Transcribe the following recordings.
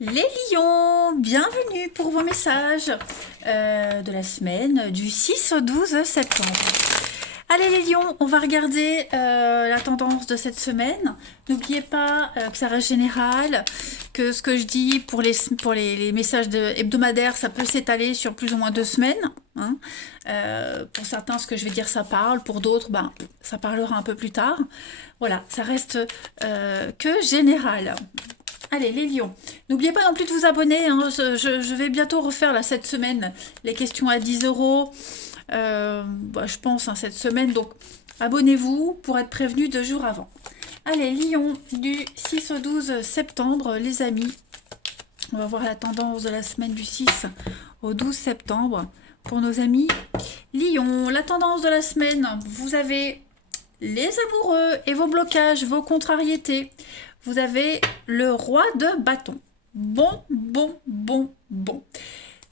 Les lions, bienvenue pour vos messages de la semaine du 6 au 12 septembre. Allez les lions, on va regarder la tendance de cette semaine. N'oubliez pas que ça reste général, que ce que je dis pour les messages hebdomadaires, ça peut s'étaler sur plus ou moins 2 semaines. Hein. Pour certains, ce que je vais dire, ça parle. Pour d'autres, ben, ça parlera un peu plus tard. Voilà, ça reste que général. Allez, les lions. N'oubliez pas non plus de vous abonner. Hein. Je vais bientôt refaire là, cette semaine les questions à 10 euros. Je pense cette semaine. Donc, abonnez-vous pour être prévenu 2 jours avant. Allez, Lion, du 6 au 12 septembre, les amis. On va voir la tendance de la semaine du 6 au 12 septembre pour nos amis Lion. La tendance de la semaine, vous avez les amoureux et vos blocages, vos contrariétés. Vous avez le roi de bâton. Bon.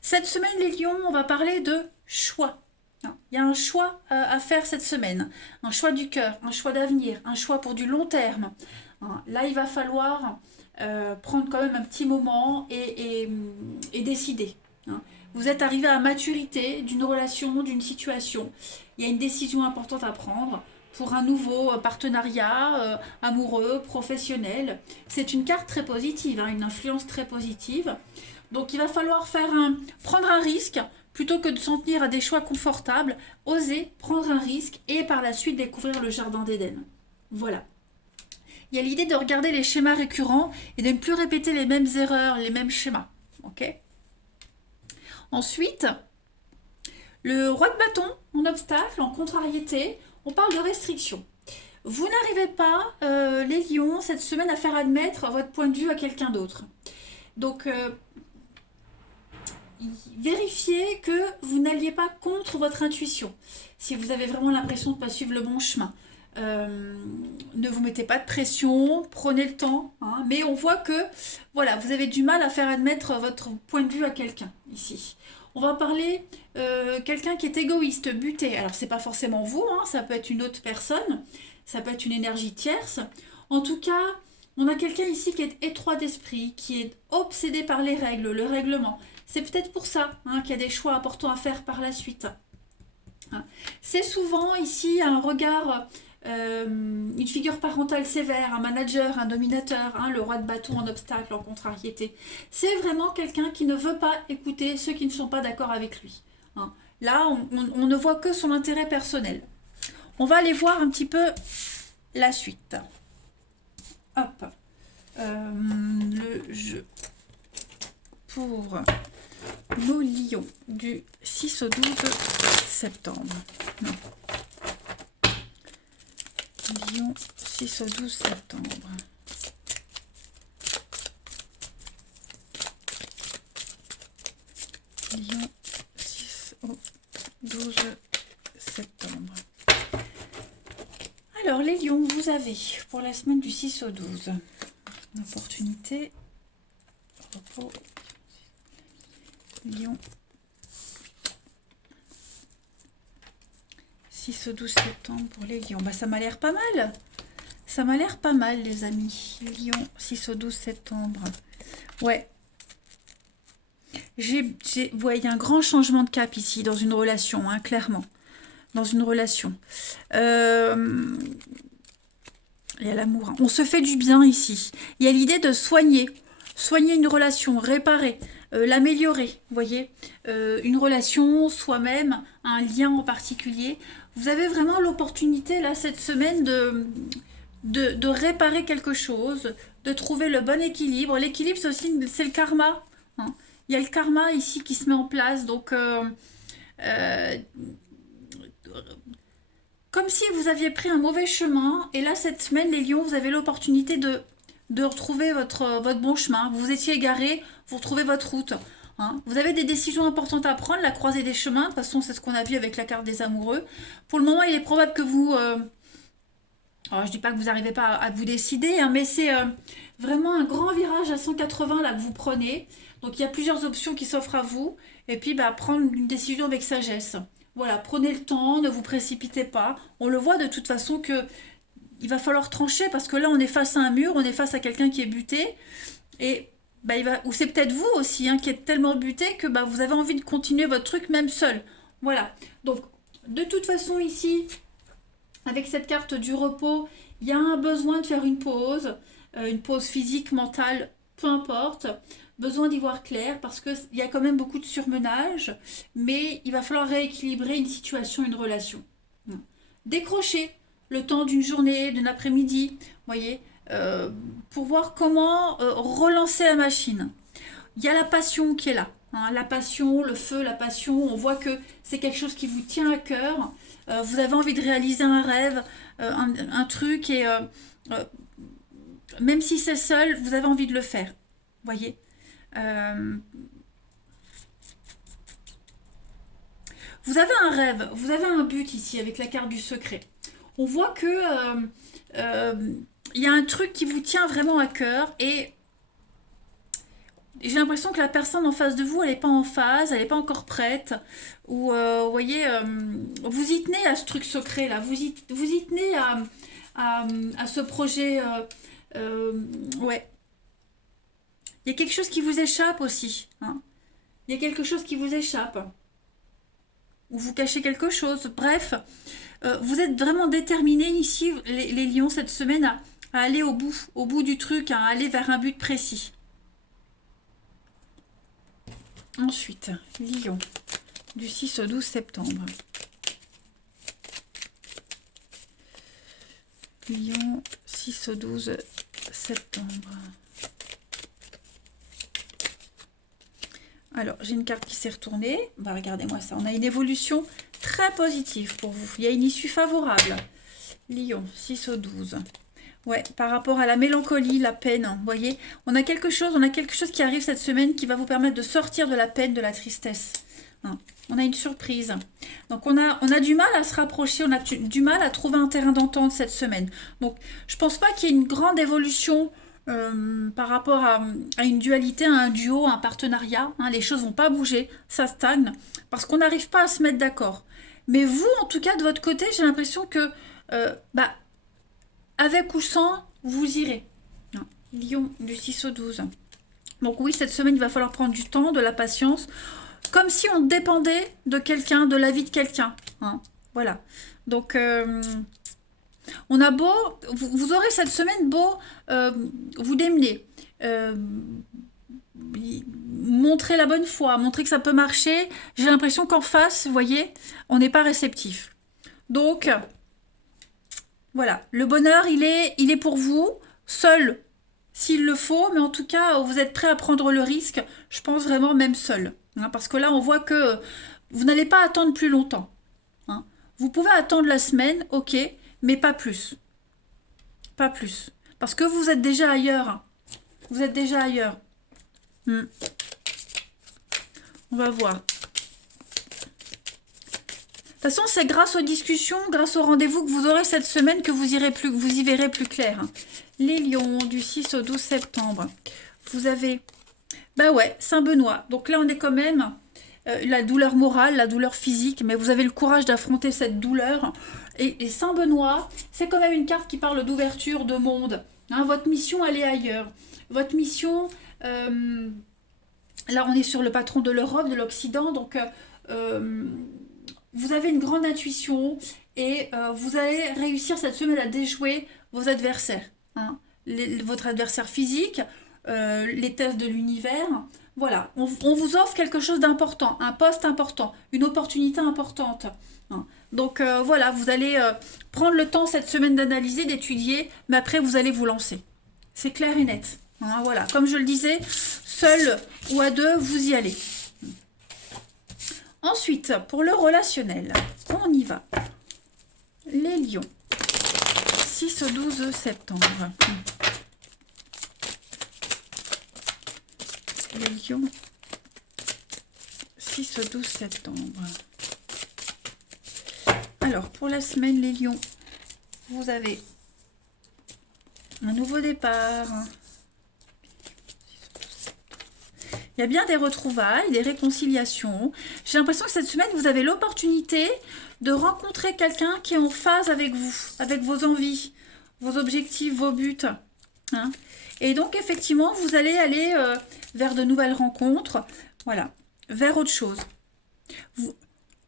Cette semaine, les lions, on va parler de choix. Il y a un choix à faire cette semaine. Un choix du cœur, un choix d'avenir, un choix pour du long terme. Là, il va falloir prendre quand même un petit moment et décider. Vous êtes arrivé à maturité d'une relation, d'une situation. Il y a une décision importante à prendre pour un nouveau partenariat amoureux, professionnel. C'est une carte très positive, une influence très positive. Donc il va falloir prendre un risque plutôt que de s'en tenir à des choix confortables, oser prendre un risque et par la suite découvrir le jardin d'Éden. Voilà. Il y a l'idée de regarder les schémas récurrents et de ne plus répéter les mêmes erreurs, les mêmes schémas. Ok ? Ensuite, le roi de bâton en obstacle, en contrariété, on parle de restriction. Vous n'arrivez pas, les lions, cette semaine à faire admettre votre point de vue à quelqu'un d'autre. Donc, vérifiez que vous n'alliez pas contre votre intuition. Si vous avez vraiment l'impression de ne pas suivre le bon chemin, ne vous mettez pas de pression, prenez le temps. Mais on voit que voilà, vous avez du mal à faire admettre votre point de vue à quelqu'un ici. On va parler quelqu'un qui est égoïste, buté. Alors c'est pas forcément vous, ça peut être une autre personne, ça peut être une énergie tierce. En tout cas, on a quelqu'un ici qui est étroit d'esprit, qui est obsédé par les règles, le règlement. C'est peut-être pour ça qu'il y a des choix importants à faire par la suite. C'est souvent ici un regard, une figure parentale sévère, un manager, un dominateur, le roi de bâton en obstacle, en contrariété. C'est vraiment quelqu'un qui ne veut pas écouter ceux qui ne sont pas d'accord avec lui. Là, on ne voit que son intérêt personnel. On va aller voir un petit peu la suite. Hop. Le jeu pour nos lions du 6 au 12 septembre. Non. Lion 6 au 12 septembre. Lion 6 au 12 septembre. Alors les lions, vous avez pour la semaine du 6 au 12 une opportunité. Repos. Lion 6 au 12 septembre pour les lions. Ça m'a l'air pas mal. Ça m'a l'air pas mal, les amis. Lion 6 au 12 septembre. Ouais. Il y a un grand changement de cap ici dans une relation, clairement. Dans une relation. Il y a l'amour. On se fait du bien ici. Il y a l'idée de soigner. Soigner une relation, réparer. L'améliorer, vous voyez, une relation, soi-même, un lien en particulier. Vous avez vraiment l'opportunité, là, cette semaine, de réparer quelque chose, de trouver le bon équilibre. L'équilibre, c'est le karma. Il y a le karma ici qui se met en place, donc comme si vous aviez pris un mauvais chemin, et là, cette semaine, les lions, vous avez l'opportunité de retrouver votre bon chemin. Vous vous étiez égaré, vous retrouvez votre route. Vous avez des décisions importantes à prendre, la croisée des chemins. De toute façon, c'est ce qu'on a vu avec la carte des amoureux. Pour le moment, il est probable que vous... alors, je ne dis pas que vous n'arrivez pas à vous décider, mais c'est vraiment un grand virage à 180 là que vous prenez. Donc, il y a plusieurs options qui s'offrent à vous. Et puis, prendre une décision avec sagesse. Voilà, prenez le temps, ne vous précipitez pas. On le voit de toute façon que il va falloir trancher parce que là, on est face à un mur, on est face à quelqu'un qui est buté. Et bah, ou c'est peut-être vous aussi hein, qui êtes tellement buté que bah, vous avez envie de continuer votre truc même seul. Voilà. Donc, de toute façon, ici, avec cette carte du repos, il y a un besoin de faire une pause physique, mentale, peu importe. Besoin d'y voir clair parce qu'il y a quand même beaucoup de surmenage, mais il va falloir rééquilibrer une situation, une relation. Décrocher le temps d'une journée, d'un après-midi, voyez, pour voir comment relancer la machine. Il y a la passion qui est là. Hein, la passion, le feu, la passion, on voit que c'est quelque chose qui vous tient à cœur. Vous avez envie de réaliser un rêve, un truc, et même si c'est seul, vous avez envie de le faire. Voyez. Vous avez un rêve, vous avez un but ici avec la carte du secret. On voit que il y a un truc qui vous tient vraiment à cœur et j'ai l'impression que la personne en face de vous, elle n'est pas en phase, elle n'est pas encore prête. Ou, vous voyez, vous y tenez à ce truc secret là, vous y tenez à ce projet. Ouais. Il y a quelque chose qui vous échappe aussi. Hein. Il y a quelque chose qui vous échappe. Ou vous cachez quelque chose. Bref, vous êtes vraiment déterminés ici, les lions, cette semaine, à aller au bout du truc, à aller vers un but précis. Ensuite, Lion, du 6 au 12 septembre. Lion, 6 au 12 septembre. Alors, j'ai une carte qui s'est retournée. Bah, regardez-moi ça. On a une évolution très positive pour vous. Il y a une issue favorable. Lion, 6 au 12. Ouais, par rapport à la mélancolie, la peine, vous voyez, on a quelque chose qui arrive cette semaine qui va vous permettre de sortir de la peine, de la tristesse. Hein. On a une surprise. Donc on a du mal à se rapprocher, on a du mal à trouver un terrain d'entente cette semaine. Donc je pense pas qu'il y ait une grande évolution par rapport à une dualité, à un duo, à un partenariat. Hein. Les choses vont pas bouger, ça stagne, parce qu'on n'arrive pas à se mettre d'accord. Mais vous, en tout cas, de votre côté, j'ai l'impression que avec ou sans, vous irez. Non. Lion, du 6 au 12. Donc oui, cette semaine, il va falloir prendre du temps, de la patience, comme si on dépendait de quelqu'un, de la vie de quelqu'un. Hein. Voilà. Donc, on a beau, vous aurez cette semaine beau vous démener, montrer la bonne foi, montrer que ça peut marcher. J'ai l'impression qu'en face, vous voyez, on n'est pas réceptif. Donc, voilà, le bonheur, il est pour vous, seul, s'il le faut, mais en tout cas, vous êtes prêt à prendre le risque, je pense vraiment même seul. Hein, parce que là, on voit que vous n'allez pas attendre plus longtemps. Hein. Vous pouvez attendre la semaine, ok, mais pas plus. Pas plus. Parce que vous êtes déjà ailleurs. Hein. Vous êtes déjà ailleurs. On va voir. De toute façon, c'est grâce aux discussions, grâce au rendez-vous que vous aurez cette semaine que vous y verrez plus clair. Hein. Les lions, du 6 au 12 septembre. Vous avez, bah ouais, Saint-Benoît. Donc là, on est quand même la douleur morale, la douleur physique, mais vous avez le courage d'affronter cette douleur. Et Saint-Benoît, c'est quand même une carte qui parle d'ouverture, de monde. Hein, votre mission, elle est ailleurs. Votre mission, là, on est sur le patron de l'Europe, de l'Occident, donc... vous avez une grande intuition et vous allez réussir cette semaine à déjouer vos adversaires. Hein. Votre adversaire physique, les tests de l'univers. Voilà, on vous offre quelque chose d'important, un poste important, une opportunité importante. Hein. Donc voilà, vous allez prendre le temps cette semaine d'analyser, d'étudier, mais après vous allez vous lancer. C'est clair et net. Hein, voilà, comme je le disais, seul ou à deux, vous y allez. Ensuite, pour le relationnel, on y va. Les lions, 6 au 12 septembre. Les lions, 6 au 12 septembre. Alors, pour la semaine, les lions, vous avez un nouveau départ. Il y a bien des retrouvailles, des réconciliations. J'ai l'impression que cette semaine, vous avez l'opportunité de rencontrer quelqu'un qui est en phase avec vous, avec vos envies, vos objectifs, vos buts. Hein. Et donc, effectivement, vous allez aller vers de nouvelles rencontres. Voilà, vers autre chose. Ou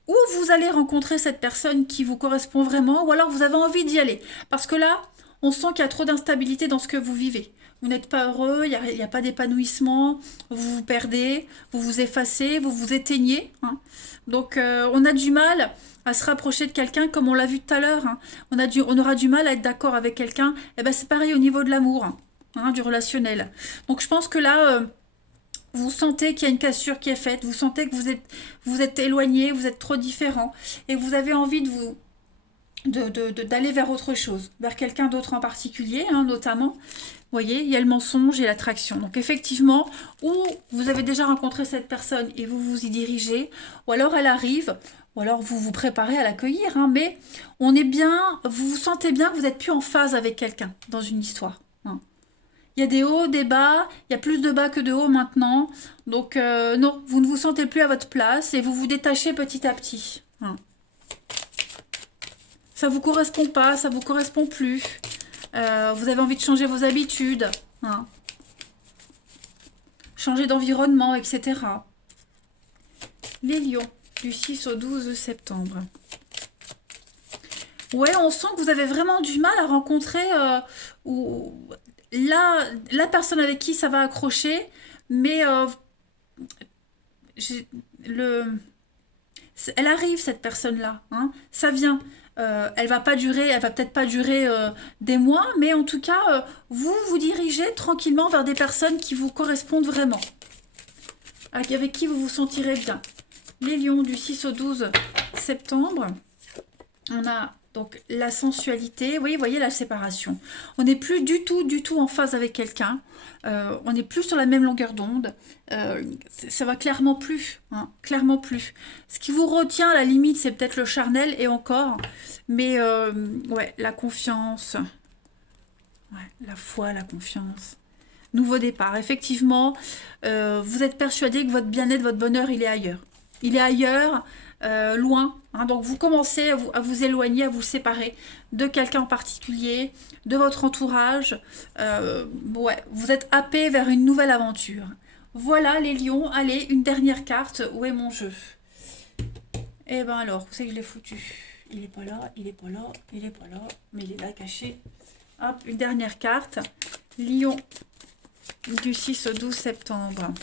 vous allez rencontrer cette personne qui vous correspond vraiment, ou alors vous avez envie d'y aller. Parce que là, on sent qu'il y a trop d'instabilité dans ce que vous vivez. Vous n'êtes pas heureux, il n'y a pas d'épanouissement, vous vous perdez, vous vous effacez, vous vous éteignez. Hein. Donc on a du mal à se rapprocher de quelqu'un comme on l'a vu tout à l'heure. Hein. On aura du mal à être d'accord avec quelqu'un. Et ben c'est pareil au niveau de l'amour, hein, du relationnel. Donc je pense que là, vous sentez qu'il y a une cassure qui est faite, vous sentez que vous êtes éloigné, vous êtes trop différent et vous avez envie d'aller vers autre chose, vers quelqu'un d'autre en particulier, hein, notamment. Vous voyez, il y a le mensonge et l'attraction. Donc effectivement, ou vous avez déjà rencontré cette personne et vous vous y dirigez, ou alors elle arrive, ou alors vous vous préparez à l'accueillir, hein, mais on est bien, vous vous sentez bien que vous n'êtes plus en phase avec quelqu'un dans une histoire. Hein. Il y a des hauts, des bas, il y a plus de bas que de hauts maintenant. Donc non, vous ne vous sentez plus à votre place et vous vous détachez petit à petit. Hein. Ça vous correspond pas, ça vous correspond plus. Vous avez envie de changer vos habitudes. Hein. Changer d'environnement, etc. Les lions, du 6 au 12 septembre. Ouais, on sent que vous avez vraiment du mal à rencontrer la personne avec qui ça va accrocher, mais elle arrive cette personne-là, hein, ça vient. Elle va pas durer, elle va peut-être pas durer des mois, mais en tout cas, vous vous dirigez tranquillement vers des personnes qui vous correspondent vraiment, avec qui vous vous sentirez bien. Les lions du 6 au 12 septembre, on a donc la sensualité, oui, vous voyez la séparation. On n'est plus du tout en phase avec quelqu'un. On n'est plus sur la même longueur d'onde. Ça va clairement plus, hein, clairement plus. Ce qui vous retient à la limite, c'est peut-être le charnel et encore. Mais ouais, la confiance, ouais, la foi, la confiance. Nouveau départ. Effectivement, vous êtes persuadé que votre bien-être, votre bonheur, il est ailleurs. Il est ailleurs. Loin. Hein, donc vous commencez à vous éloigner, à vous séparer de quelqu'un en particulier, de votre entourage. Ouais, vous êtes happé vers une nouvelle aventure. Voilà les lions. Allez, une dernière carte. Où est mon jeu? Eh ben alors, où c'est que je l'ai foutu? Il est pas là, il est pas là, il est pas là, mais il est là caché. Hop, une dernière carte. Lion du 6 au 12 septembre.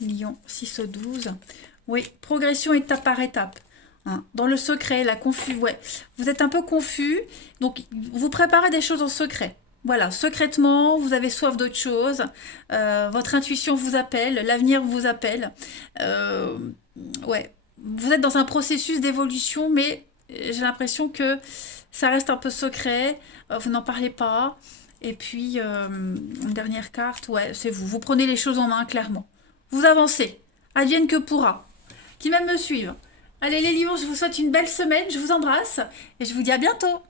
Lion 6 au 12. Oui, progression étape par étape. Hein. Dans le secret, la confus. Ouais. Vous êtes un peu confus. Donc, vous préparez des choses en secret. Voilà, secrètement, vous avez soif d'autre chose. Votre intuition vous appelle. L'avenir vous appelle. Ouais. Vous êtes dans un processus d'évolution, mais j'ai l'impression que ça reste un peu secret. Vous n'en parlez pas. Et puis, une dernière carte. Ouais, c'est vous. Vous prenez les choses en main, clairement. Vous avancez, advienne que pourra, qui même me suivent. Allez les lions, je vous souhaite une belle semaine, je vous embrasse et je vous dis à bientôt.